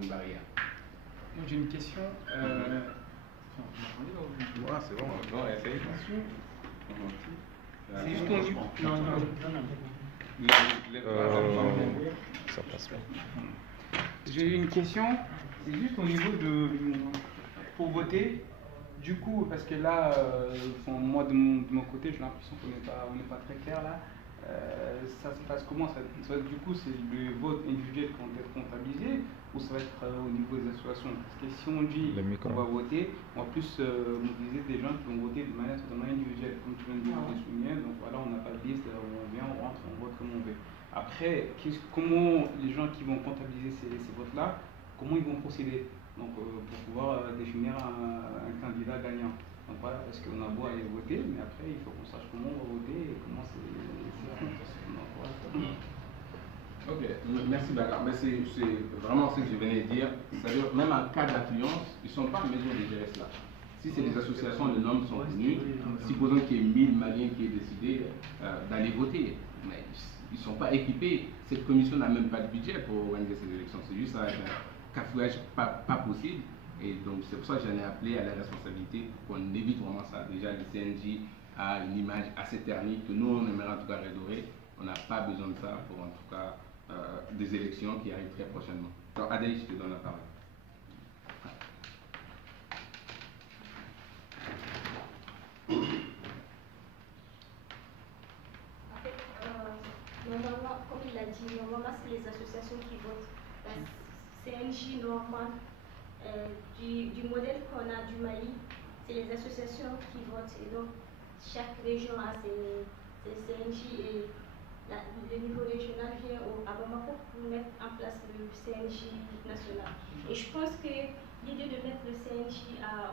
une barrière. Moi j'ai une question. C'est bon. Non, essaye. C'est juste au niveau. Ça passe pas. J'ai une question. C'est juste au niveau de. Pour voter. Du coup, parce que là, moi de mon côté, j'ai l'impression qu'on n'est pas très clair là. Ça se passe comment du coup, c'est le vote individuel qui va être comptabilisé ou ça va être au niveau des associations? Parce que si on dit qu'on va voter, on va plus mobiliser des gens qui vont voter de manière totalement individuelle, comme tu viens de dire, des soulignés. Donc voilà, on n'a pas de liste, on vient, on rentre, on vote comme on veut. Après, comment les gens qui vont comptabiliser ces votes-là, comment ils vont procéder? Donc pour pouvoir définir un candidat gagnant. Donc voilà, parce qu'on a beau aller voter, mais après il faut qu'on sache comment on va voter et comment c'est. Ok, merci Bakar. Mais c'est vraiment ce que je venais de dire. C'est-à-dire, même en cas d'affluence, ils ne sont pas en mesure de gérer cela. Si c'est des associations, les normes sont venues, supposons qu'il y ait 1000 Maliens qui aient décidé d'aller voter. Mais ils ne sont pas équipés. Cette commission n'a même pas de budget pour organiser ces élections. C'est juste un cafouillage pas possible. Et donc c'est pour ça que j'en ai appelé à la responsabilité pour qu'on évite vraiment ça. Déjà, le CNJ a une image assez ternie que nous, on aimerait en tout cas redorer. On n'a pas besoin de ça pour en tout cas des élections qui arrivent très prochainement. Alors Adèle, je te donne la parole. En fait, normalement, comme il a dit, normalement c'est les associations qui votent. La CNJ, normalement, du modèle qu'on a du Mali, c'est les associations qui votent. Et donc, chaque région a ses CNJ et le niveau régional vient à Bamako pour mettre en place le CNJ national. Et je pense que l'idée de mettre le CNJ en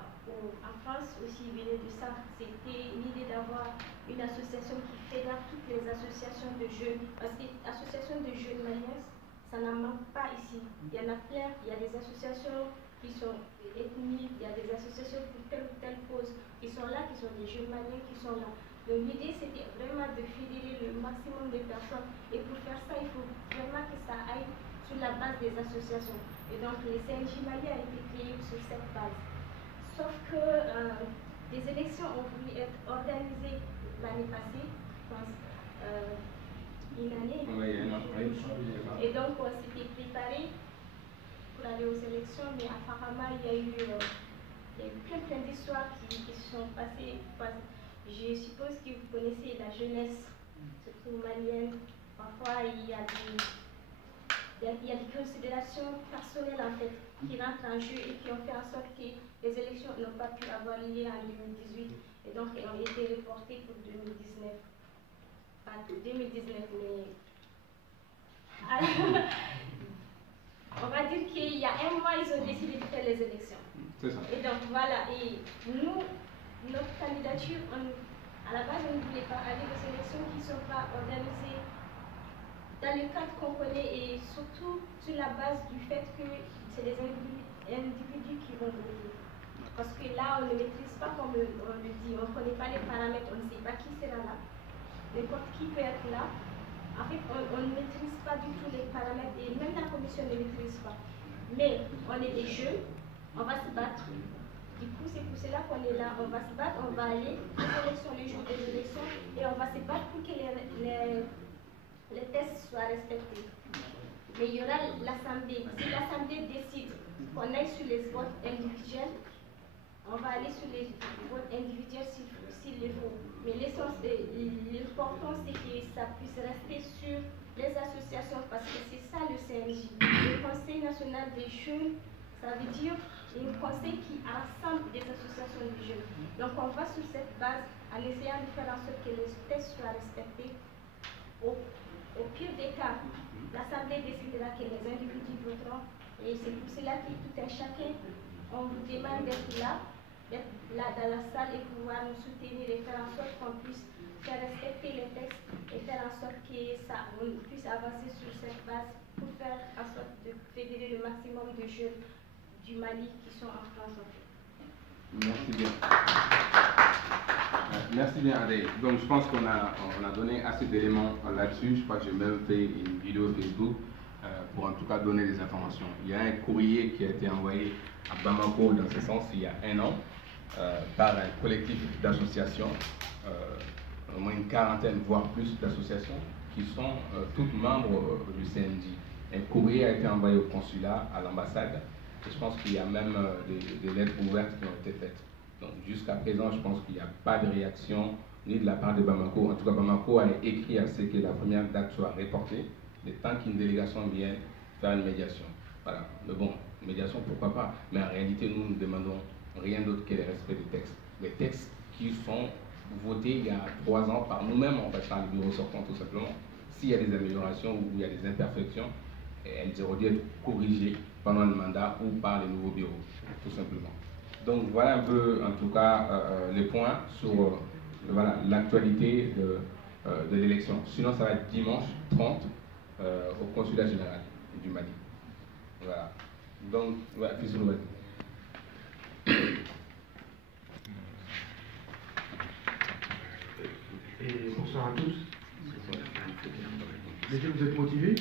France aussi venait de ça. C'était l'idée d'avoir une association qui fédère toutes les associations de jeunes. Parce que l'association de jeunes maliens, ça n'en manque pas ici. Il y en a plein. Il y a des associations qui sont ethniques, il y a des associations pour telle ou telle cause qui sont là, qui sont des jeunes maliens qui sont là. Donc l'idée c'était vraiment de fédérer le maximum de personnes et pour faire ça il faut vraiment que ça aille sur la base des associations. Et donc le CNJ Mali a été créé sur cette base. Sauf que des élections ont voulu être organisées l'année passée, je pense, une année. Et donc on s'était préparé pour aller aux élections, mais apparemment il y a eu plein d'histoires qui se sont passées. Je suppose que vous connaissez la jeunesse, surtout malienne. Parfois, il y a des considérations personnelles en fait qui rentrent en jeu et qui ont fait en sorte que les élections n'ont pas pu avoir lieu en 2018 et donc elles ont été reportées pour 2019. Pas 2019, mais on va dire qu'il y a un mois, ils ont décidé de faire les élections. C'est ça. Et donc voilà, et nous, notre candidature, à la base, on ne voulait pas aller aux élections qui ne sont pas organisées dans le cadre qu'on connaît et surtout sur la base du fait que c'est les individus qui vont voter. Parce que là, on ne maîtrise pas, comme on le dit, on ne connaît pas les paramètres, on ne sait pas qui sera là. N'importe qui peut être là. En fait, on ne maîtrise pas du tout les paramètres et même la commission ne maîtrise pas. Mais on est des jeunes, on va se battre. Du coup, c'est pour cela qu'on est là. On va se battre, on va aller aux élections, les jours des élections, et on va se battre pour que les tests soient respectés. Mais il y aura l'Assemblée. Si l'Assemblée décide qu'on aille sur les votes individuels, on va aller sur les votes individuels s'il le faut. Mais l'important, c'est que ça puisse rester sur les associations, parce que c'est ça le CNJ. Le Conseil national des jeunes, ça veut dire un conseil qui rassemble des associations de jeunes. Donc on va sur cette base en essayant de faire en sorte que les tests soient respectés. Au pire des cas, l'Assemblée décidera que les individus voteront. Et c'est pour cela que tout un chacun, on vous demande d'être là dans la salle et pouvoir nous soutenir et faire en sorte qu'on puisse faire respecter les textes et faire en sorte qu'on puisse avancer sur cette base pour faire en sorte de fédérer le maximum de jeunes du Mali qui sont en France en fait. Merci bien. Merci bien Adèle. Donc je pense qu'on a donné assez d'éléments là-dessus. Je crois que j'ai même fait une vidéo Facebook pour en tout cas donner des informations. Il y a un courrier qui a été envoyé à Bamako dans ce sens il y a 1 an par un collectif d'associations, au moins une quarantaine, voire plus d'associations qui sont toutes membres du CNJ. Un courrier a été envoyé au consulat, à l'ambassade, et je pense qu'il y a même des lettres ouvertes qui ont été faites. Donc jusqu'à présent, je pense qu'il n'y a pas de réaction ni de la part de Bamako. En tout cas, Bamako a écrit à ce que la première date soit reportée, le temps qu'une délégation vienne faire une médiation. Voilà. Mais bon, médiation, pourquoi pas. Mais en réalité, nous ne demandons rien d'autre que le respect des textes. Les textes qui sont votés il y a 3 ans par nous-mêmes, en fait, par le bureau sortant, tout simplement. S'il y a des améliorations ou il y a des imperfections, elles auraient dû être corrigées pendant le mandat ou par les nouveaux bureaux, tout simplement. Donc voilà un peu, en tout cas, les points sur voilà, l'actualité de l'élection. Sinon, ça va être dimanche 30 au consulat général du Mali. Voilà. Donc, voilà, Fissoulou. Et bonsoir à tous. Vous êtes motivés?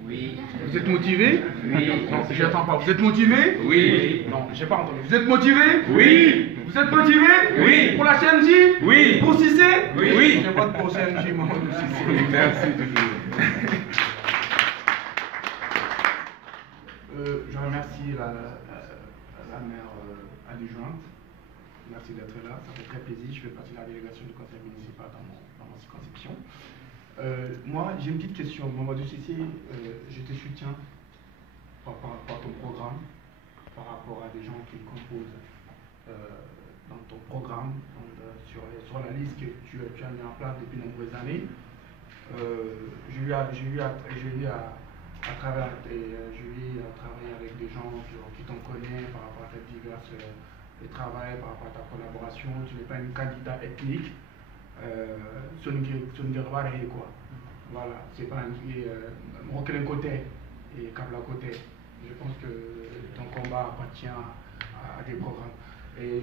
Oui. Vous êtes motivés? Oui. Non, j'attends pas. Vous êtes motivés? Oui. Non, j'ai pas entendu. Vous êtes motivés? Oui. Vous êtes motivés? Oui. Pour la CNJ? Oui. Pour Cissé? Oui. Je vote pour CNJ, Mamadou Cissé. Merci. Je remercie la maire adjointe. Merci d'être là, ça fait très plaisir. Je fais partie de la délégation du conseil municipal dans ma circonscription. Moi, j'ai une petite question. Mamadou Cissé, je te soutiens par rapport à ton programme, par rapport à des gens qui composent dans ton programme, sur la liste que tu as mis en place depuis de nombreuses années. J'ai eu à travailler avec des gens qui t'en connaissent par rapport à tes diverses travail, par rapport à ta collaboration. Tu n'es pas une candidat ethnique. Quoi. Voilà, c'est pas un côté et Kabla côté. Je pense que ton combat appartient à des programmes. Et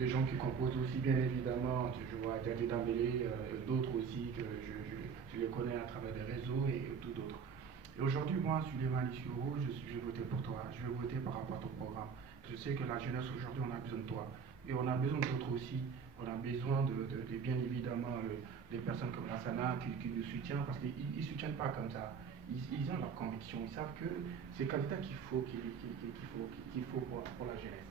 les gens qui composent aussi, bien évidemment, je vois Djadji Dambélé, d'autres aussi que je les connais à travers des réseaux et tout d'autres. Et aujourd'hui, moi, Souleymane Issourou, je vais voter pour toi. Je vais voter par rapport à ton programme. Je sais que la jeunesse aujourd'hui, on a besoin de toi. Et on a besoin d'autres aussi. On a besoin de bien évidemment, des personnes comme Lassana qui nous soutiennent, parce qu'ils ne soutiennent pas comme ça. Ils ont leur conviction. Ils savent que c'est le candidat qu'il faut pour la jeunesse.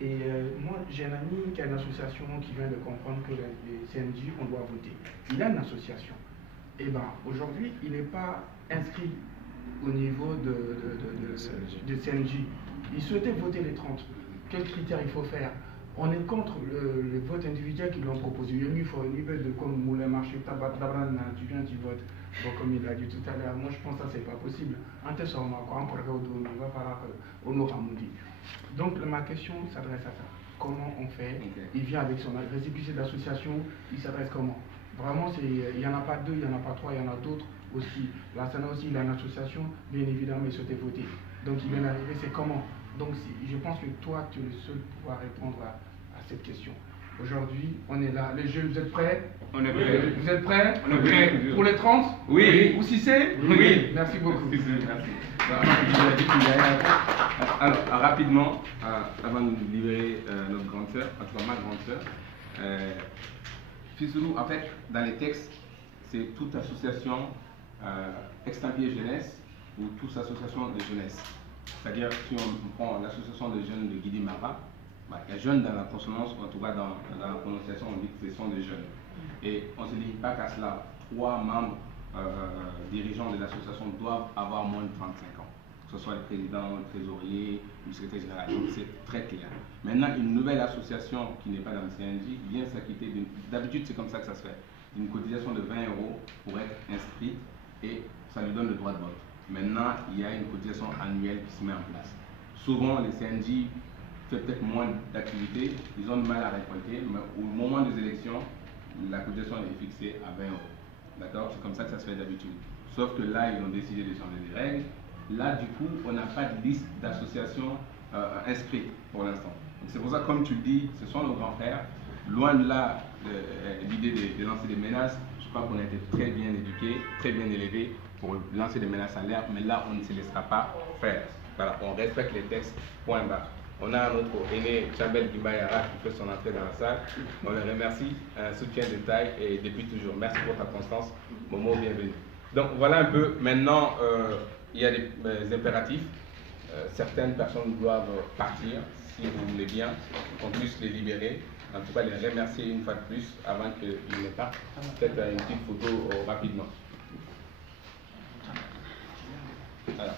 Et moi, j'ai un ami qui a une association qui vient de comprendre que les CNJ, on doit voter. Il a une association. Et bien, aujourd'hui, il n'est pas inscrit au niveau de CNJ. Il souhaitait voter les 30. Quels critères il faut faire? On est contre le vote individuel qu'ils lui ont proposé. Il faut un niveau de comme Moulin Marché, tu viens, tu votes. Bon, comme il a dit tout à l'heure, moi je pense que ça c'est pas possible. Donc ma question s'adresse à ça. Comment on fait? Il vient avec son récépissé d'association, il s'adresse comment? Vraiment, il n'y en a pas 2, il n'y en a pas 3, il y en a d'autres aussi. Lassana aussi, il a une association, bien évidemment, il souhaitait voter. Donc il vient d'arriver, c'est comment? Donc je pense que toi, tu es le seul pour pouvoir répondre à cette question. Aujourd'hui, on est là. Les jeunes, vous êtes prêts? On est prêts. Vous êtes prêts? On est prêts. Pour les 30? Oui. Ou 6 c'est? Oui. Merci beaucoup. Merci. Alors, rapidement, avant de libérer notre grande sœur, en tout cas ma grande sœur, Fissoulou, en fait, dans les textes, c'est toute association extempier jeunesse ou toute association de jeunesse. C'est-à-dire, si on prend l'association de jeunes de Guidi Mara, il y a jeunes dans la consonance, ou en tout cas dans la prononciation, on dit que ce sont des jeunes. Et on ne se limite pas qu'à cela. 3 membres dirigeants de l'association doivent avoir moins de 35 ans. Que ce soit le président, le trésorier, le secrétaire général. Donc c'est très clair. Maintenant, une nouvelle association qui n'est pas dans le CNJ vient s'acquitter, d'habitude c'est comme ça que ça se fait, d'une cotisation de 20 € pour être inscrite et ça lui donne le droit de vote. Maintenant, il y a une cotisation annuelle qui se met en place. Souvent, les CNJ font peut-être moins d'activités, ils ont du mal à récolter, mais au moment des élections, la cotisation est fixée à 20 €. D'accord? C'est comme ça que ça se fait d'habitude. Sauf que là, ils ont décidé de changer les règles. Là, du coup, on n'a pas de liste d'associations inscrites pour l'instant. C'est pour ça, comme tu le dis, ce sont nos grands frères. Loin de là, l'idée de lancer des menaces, je crois qu'on a été très bien éduqués, très bien élevés. pour lancer des menaces à l'air, mais là, on ne se laissera pas faire. Voilà, on respecte les textes, point barre. On a notre aîné Chambel Gimbayara qui fait son entrée dans la salle. On le remercie, un soutien de taille et depuis toujours. Merci pour ta constance. Momo, bienvenue. Donc voilà un peu, maintenant, il y a des impératifs. Certaines personnes doivent partir, si vous voulez bien, qu'on puisse les libérer. En tout cas, les remercier une fois de plus avant qu'ils ne partent. Peut-être une petite photo rapidement. Alors,